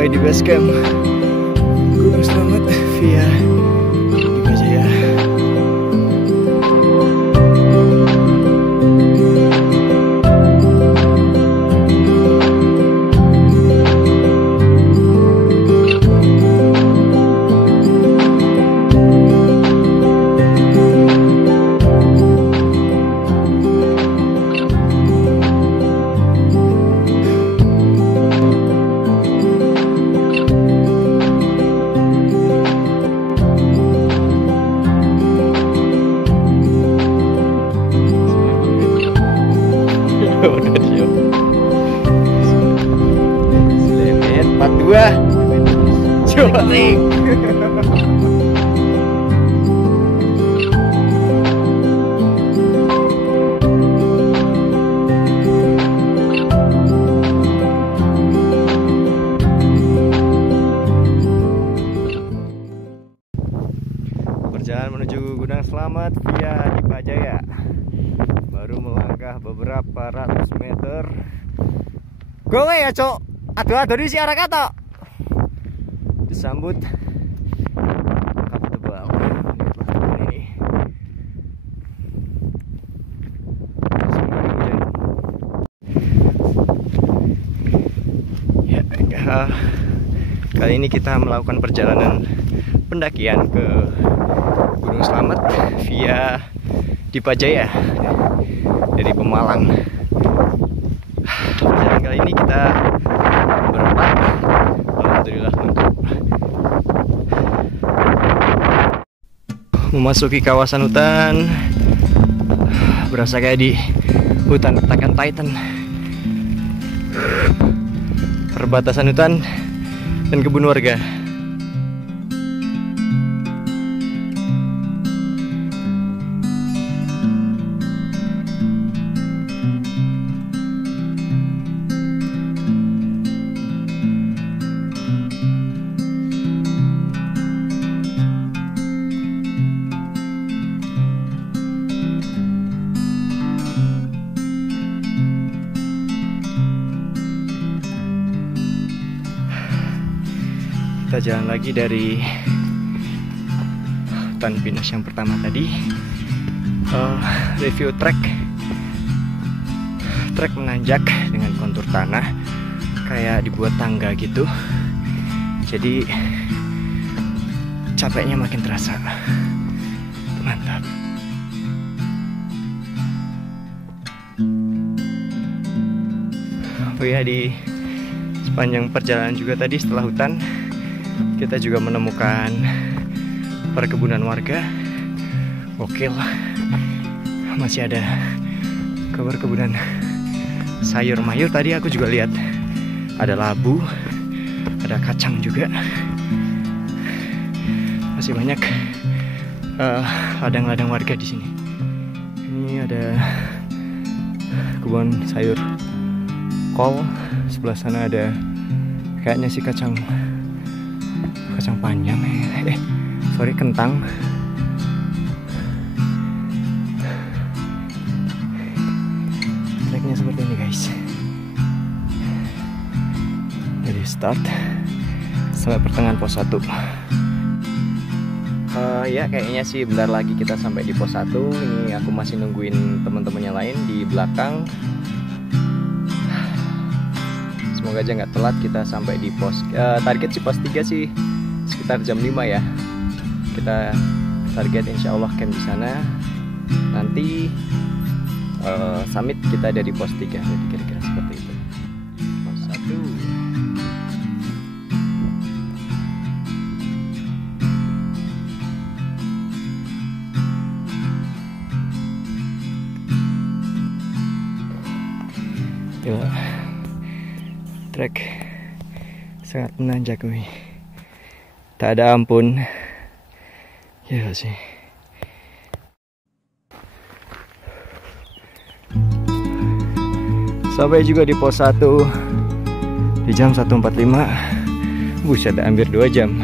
sampai di base camp Gunung Slamet via Dipa Jaya. Udah siap. Selamat 42. Coba nih. Perjalanan menuju Gunung Slamet via Dipa Jaya. Baru melangkah beberapa ratus meter. Gue ya cok, aduh di si arah kata. Disambut kabut tebal. Ini. Ya, kali ini kita melakukan perjalanan pendakian ke Gunung Slamet via Dipa Jaya dari Pemalang. Perjalanan kali ini kita berempat, alhamdulillah lengkap. Memasuki kawasan hutan, berasa kayak di hutan Attack on Titan. Perbatasan hutan dan kebun warga. Kita jalan lagi dari hutan pinus yang pertama tadi. Review trek menanjak dengan kontur tanah kayak dibuat tangga gitu, jadi capeknya makin terasa. Mantap. Oh ya, di sepanjang perjalanan juga tadi setelah hutan kita juga menemukan perkebunan warga. Gokil, masih ada perkebunan sayur mayur. Tadi aku juga lihat ada labu, ada kacang juga. Masih banyak ladang-ladang warga di sini. Ini ada kebun sayur kol, sebelah sana ada kayaknya sih kacang panjang, kentang. Treknya seperti ini guys, dari start sampai pertengahan pos 1. Ya kayaknya sih bentar lagi kita sampai di pos 1. Ini aku masih nungguin teman-teman yang lain di belakang. Semoga aja nggak telat kita sampai di pos. Target sih pos 3 sih sekitar jam 5 ya. Kita target insya Allah camp di sana. Nanti summit kita ada di pos 3. Jadi kira-kira seperti itu. Pos 1. Gila, trek sangat menanjak nih. Tak ada ampun. Ya sih. Sampai juga di pos 1 di jam 1.45. Buset, hampir 2 jam.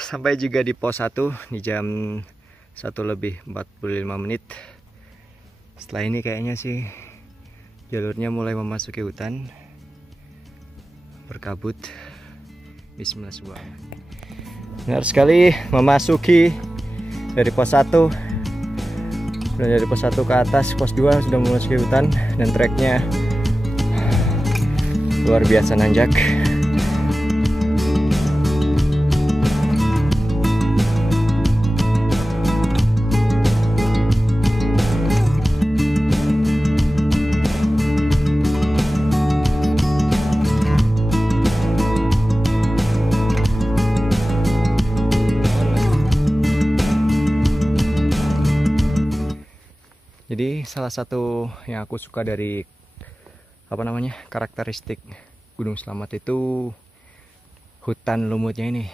Sampai juga di pos 1 di jam 1:45. Setelah ini kayaknya sih jalurnya mulai memasuki hutan, berkabut. Bismillah. Benar sekali, memasuki dari pos 1. Dan dari pos 1 ke atas, pos 2 sudah memasuki hutan. Dan treknya luar biasa nanjak. Jadi salah satu yang aku suka dari karakteristik Gunung Slamet itu hutan lumutnya ini.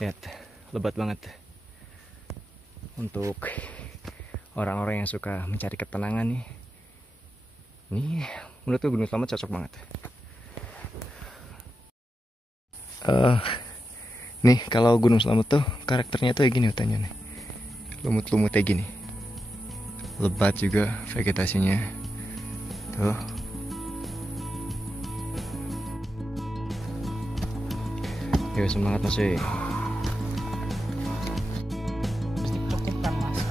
Lihat, lebat banget. Untuk orang-orang yang suka mencari ketenangan nih. Ini menurutku Gunung Slamet cocok banget. Nih kalau Gunung Slamet tuh karakternya tuh kayak gini hutannya nih. Lumut-lumutnya gini. Lebat juga vegetasinya tuh. Yuk semangat Mas. Cukupkan Mas.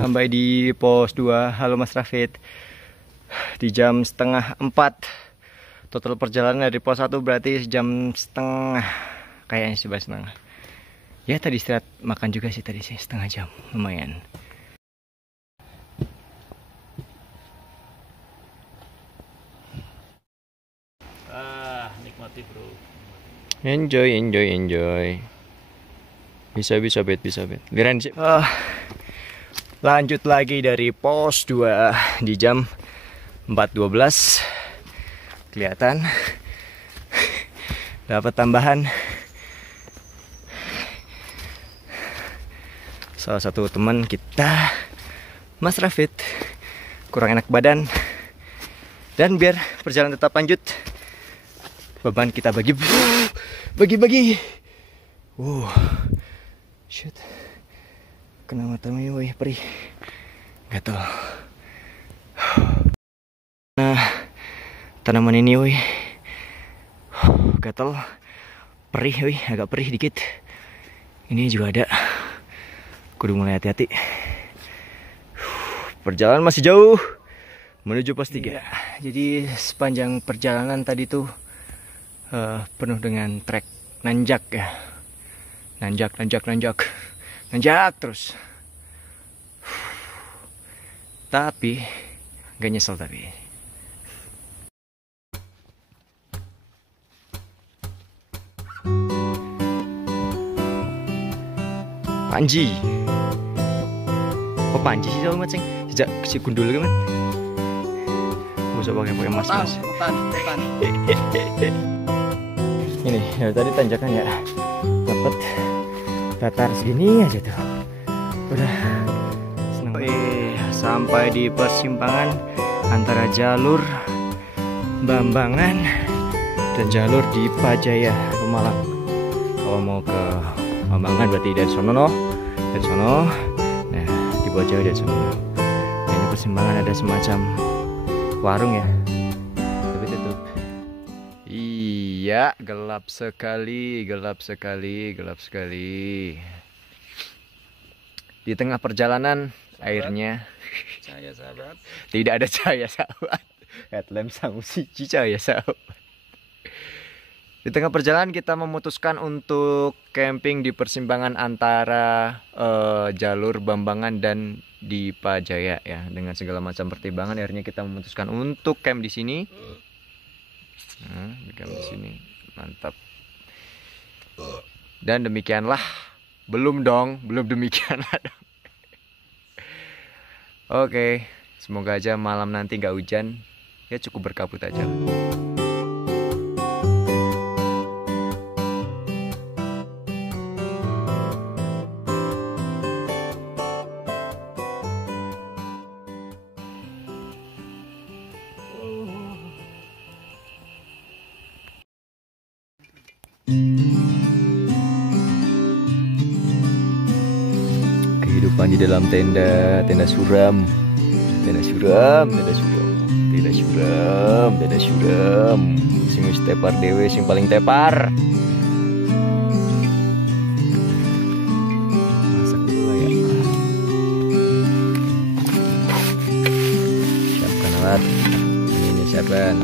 Sampai di pos 2. Halo Mas Rafid. Di jam 3:30. Total perjalanan dari pos 1 berarti jam setengah. Kayaknya sih setengah. Ya tadi istirahat makan juga sih tadi sih, setengah jam. Lumayan. Nikmati bro. Enjoy. Bisa bet. Liran sih. Lanjut lagi dari pos 2 di jam 4:12. Kelihatan dapat tambahan salah satu teman kita, Mas Rafid, kurang enak badan. Dan biar perjalanan tetap lanjut, beban kita bagi. Shoot. Kena mata woi, perih. Gatel. Nah, tanaman ini woi. Gatel. Perih woi, agak perih dikit. Ini juga ada. Kudu mulai hati-hati. Perjalanan masih jauh menuju pos 3. Iya. Jadi sepanjang perjalanan tadi tuh penuh dengan trek nanjak ya. Nanjak terus. Tapi gak nyesel tapi. Panji. Kok Panji sih sama ceng? Sejak si gundul kan? Gak usah pakai mas. Bukan. Ini dari tadi tanjakan ya. Dapat datar segini aja tuh. Udah seneng. Sampai di persimpangan antara jalur Bambangan dan jalur di Pajaya Pemalang. Kalau mau ke Bambangan berarti dari sono Nah, di Pajaya dari sono. Nah, ini persimpangan ada semacam warung ya. Tapi tutup. Iya, gelap sekali. Di tengah perjalanan sahabat, airnya Cahaya sahabat. Tidak ada cahaya sahabat. Headlamp sang siji cahaya sahabat. Di tengah perjalanan kita memutuskan untuk camping di persimpangan antara jalur Bambangan dan di Pajaya ya. Dengan segala macam pertimbangan akhirnya kita memutuskan untuk camp di sini. Camp di sini. Mantap. Dan demikianlah. Belum demikianlah dong. Oke, semoga aja malam nanti nggak hujan. Ya cukup berkabut aja. Kehidupan di dalam tenda, tenda suram, tenda suram, tenda suram, tenda suram, tenda suram. Sing wis tepar dewe, sing paling tepar. Masak dulu lah ya. Siapkan alat. Ini siapkan.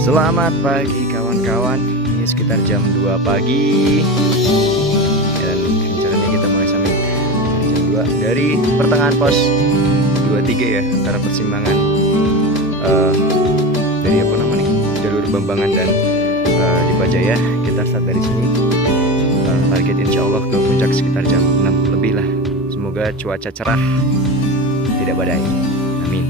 Selamat pagi kawan-kawan. Ini sekitar jam 2 pagi. Dan rencananya kita mulai sampai jam 2 dari pertengahan pos 23 ya, antara persimpangan dari apa namanya? Jalur Bambangan dan Dipajaya. Kita start dari sini. Target insya Allah ke puncak sekitar jam 6 lebih lah. Semoga cuaca cerah, tidak badai. Amin.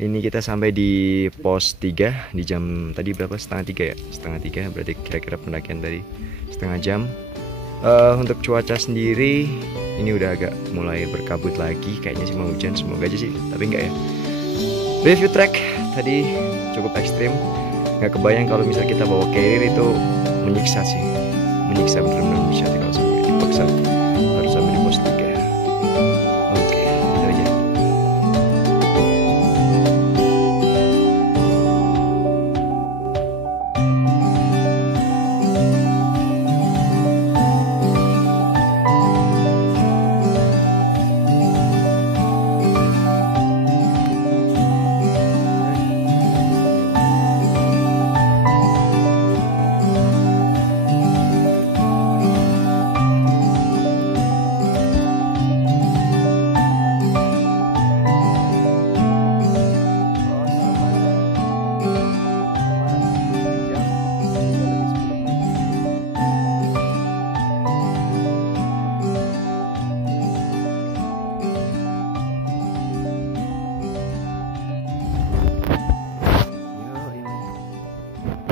Ini kita sampai di pos 3 di jam tadi berapa? Setengah 3 ya? Setengah 3 berarti kira-kira pendakian tadi setengah jam. Untuk cuaca sendiri ini udah agak mulai berkabut lagi. Kayaknya sih mau hujan, semoga aja sih, tapi enggak ya. Review track tadi cukup ekstrim. Nggak kebayang kalau misal kita bawa carrier itu menyiksa sih. Menyiksa, bener-bener menyiksa kalau sampai dipaksa harus sampai di pos 3. Oke, itu aja.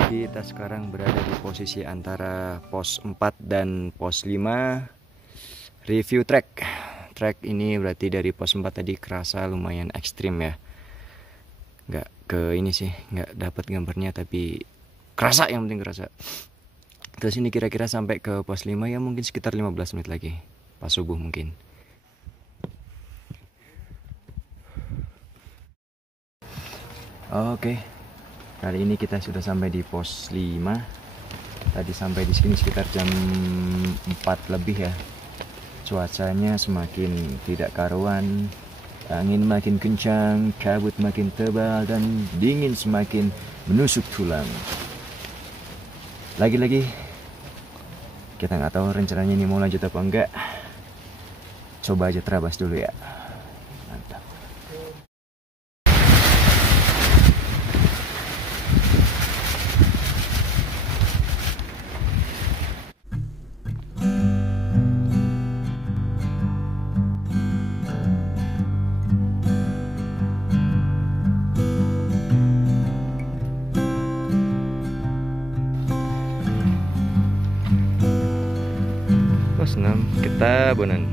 Kita sekarang berada di posisi antara pos 4 dan pos 5. Review track. Track ini berarti dari pos 4 tadi kerasa lumayan ekstrim ya. Nggak ke ini sih, nggak dapat gambarnya tapi kerasa, yang penting kerasa. Terus ini kira-kira sampai ke pos 5 ya mungkin sekitar 15 menit lagi. Pas subuh mungkin. Oke. Kali ini kita sudah sampai di pos 5. Tadi sampai di sini sekitar jam 4 lebih ya. Cuacanya semakin tidak karuan. Angin makin kencang, kabut makin tebal, dan dingin semakin menusuk tulang. Lagi-lagi kita nggak tahu rencananya ini mau lanjut apa enggak. Coba aja terabas dulu ya. Mantap. 6 Ketabonan.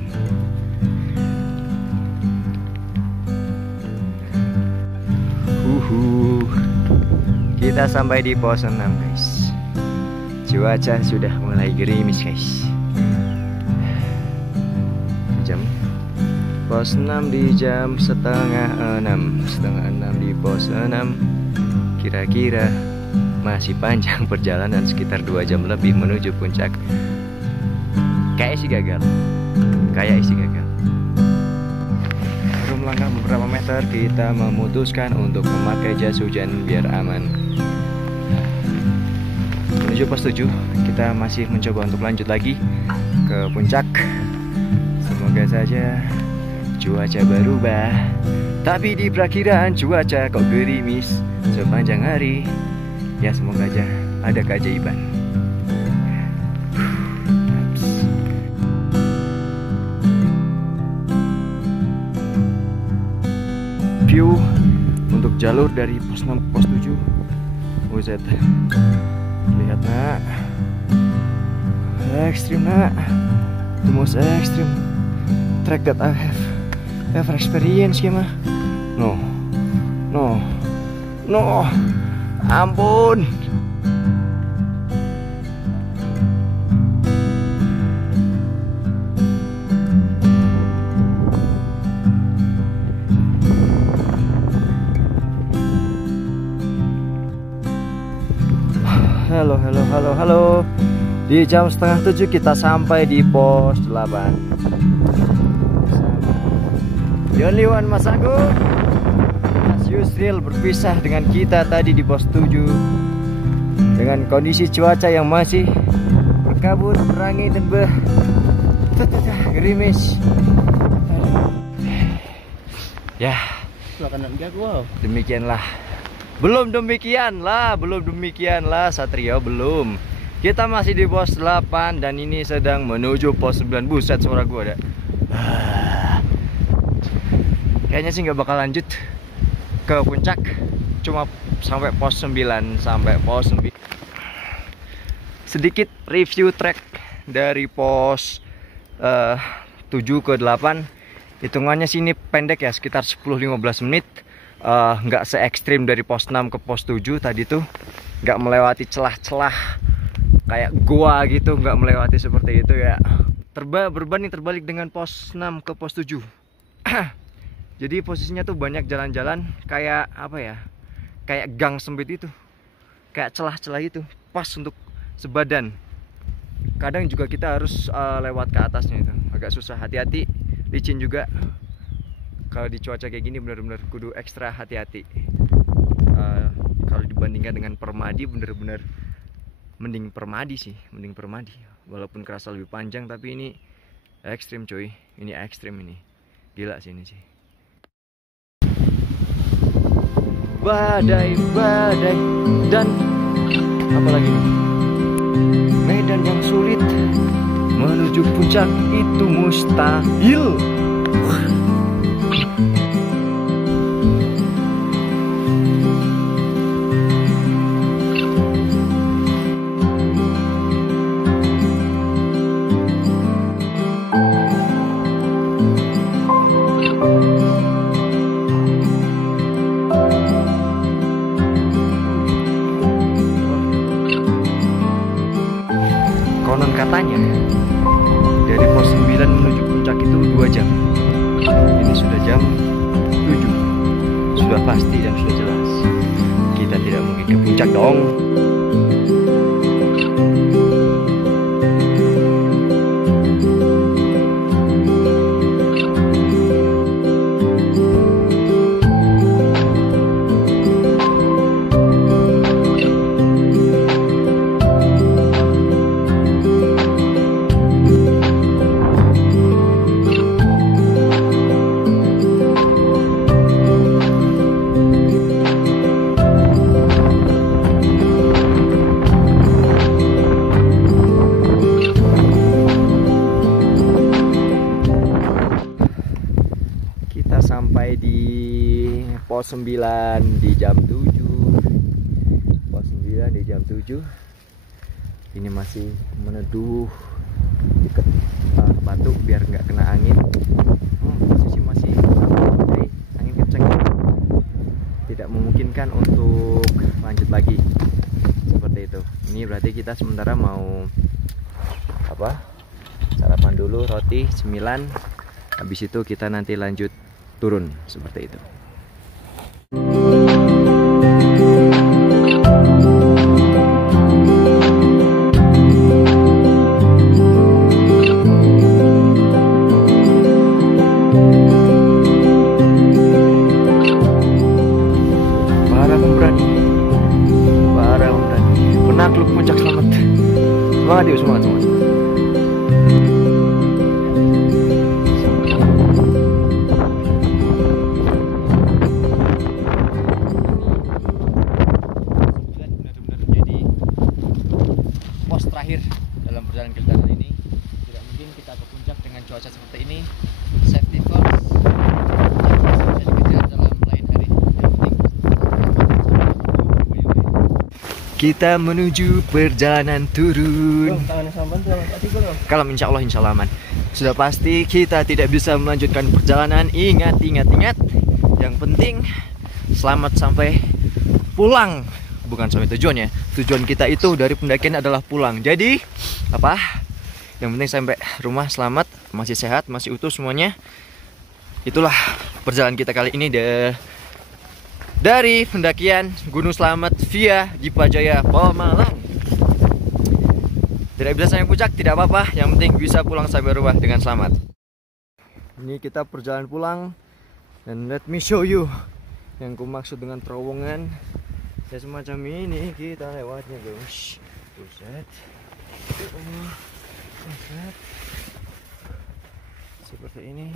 Kita sampai di pos 6 guys. Cuaca sudah mulai gerimis guys. Jam pos 6 di jam setengah 6 di pos 6. Kira-kira masih panjang perjalanan, sekitar 2 jam lebih menuju puncak. Kayak isi gagal. Baru melangkah beberapa meter, kita memutuskan untuk memakai jas hujan biar aman. Menuju pos 7, kita masih mencoba untuk lanjut lagi ke puncak. Semoga saja cuaca berubah. Tapi di perakiraan cuaca kok gerimis sepanjang hari. Ya semoga aja ada keajaiban. View untuk jalur dari pos 6 ke pos 7. Buset. Lihat nak. Ekstrim nak. The most extreme track that I have ever experienced mah. No. Ampun. Halo. Di jam setengah 7 kita sampai di pos 8. The only one Mas Agung. Mas Yusril berpisah dengan kita tadi di pos 7 dengan kondisi cuaca yang masih berkabut, berangin dan gerimis. Ya, demikianlah. Belum demikian lah Satrio, belum. Kita masih di pos 8 dan ini sedang menuju pos 9. Buset, suara gua ada. Kayaknya sih nggak bakal lanjut ke puncak, cuma sampai pos 9, Sedikit review trek dari pos 7 ke 8. Hitungannya sini pendek ya, sekitar 10-15 menit. Nggak se ekstrim dari pos 6 ke pos 7 tadi tuh. Nggak melewati celah-celah kayak gua gitu, nggak melewati seperti itu ya. Berbanding terbalik dengan pos 6 ke pos 7. Jadi posisinya tuh banyak jalan-jalan kayak apa ya, kayak gang sempit itu, kayak celah-celah itu, pas untuk sebadan. Kadang juga kita harus lewat ke atasnya, itu agak susah. Hati-hati, licin juga. Kalau di cuaca kayak gini bener-bener kudu ekstra hati-hati. Kalau dibandingkan dengan Permadi, bener-bener mending Permadi. Walaupun kerasa lebih panjang, tapi ini ekstrim coy. Ini ekstrim ini. Gila sih ini sih. Badai dan apa lagi nih? Medan yang sulit menuju puncak itu mustahil. Konon katanya dari pos 9 menuju puncak itu 2 jam. Ini sudah jam 7. Sudah pasti dan sudah jelas kita tidak mungkin ke puncak dong. Sampai di pos 9 di jam 7. Pos 9 di jam 7. Ini masih meneduh deket batu biar nggak kena angin. Posisi masih dari angin kencang, tidak memungkinkan untuk lanjut lagi seperti itu. Ini berarti kita sementara mau sarapan dulu, roti cemilan, habis itu kita nanti lanjut turun seperti itu. Penakluk puncak selamat. Semangat yuk, semangat. Benar-benar menjadi pos terakhir dalam perjalanan kita kali ini. Tidak mungkin kita ke puncak dengan cuaca seperti ini. Safety first. Bisa dikejar dalam lain hari. Kita menuju perjalanan turun. Kalau insya Allah aman. Sudah pasti kita tidak bisa melanjutkan perjalanan. Ingat. Yang penting selamat sampai pulang. Bukan sampai tujuan ya. Tujuan kita itu dari pendakian adalah pulang. Jadi yang penting sampai rumah selamat, masih sehat, masih utuh semuanya. Itulah perjalanan kita kali ini dari pendakian Gunung Slamet via Dipajaya Pemalang. Tidak bisa sampai puncak, tidak apa-apa. Yang penting bisa pulang sampai rumah dengan selamat. Ini kita perjalanan pulang. Dan let me show you yang ku maksud dengan terowongan. Ya semacam ini kita lewatnya guys. Buset. Buset. Seperti ini.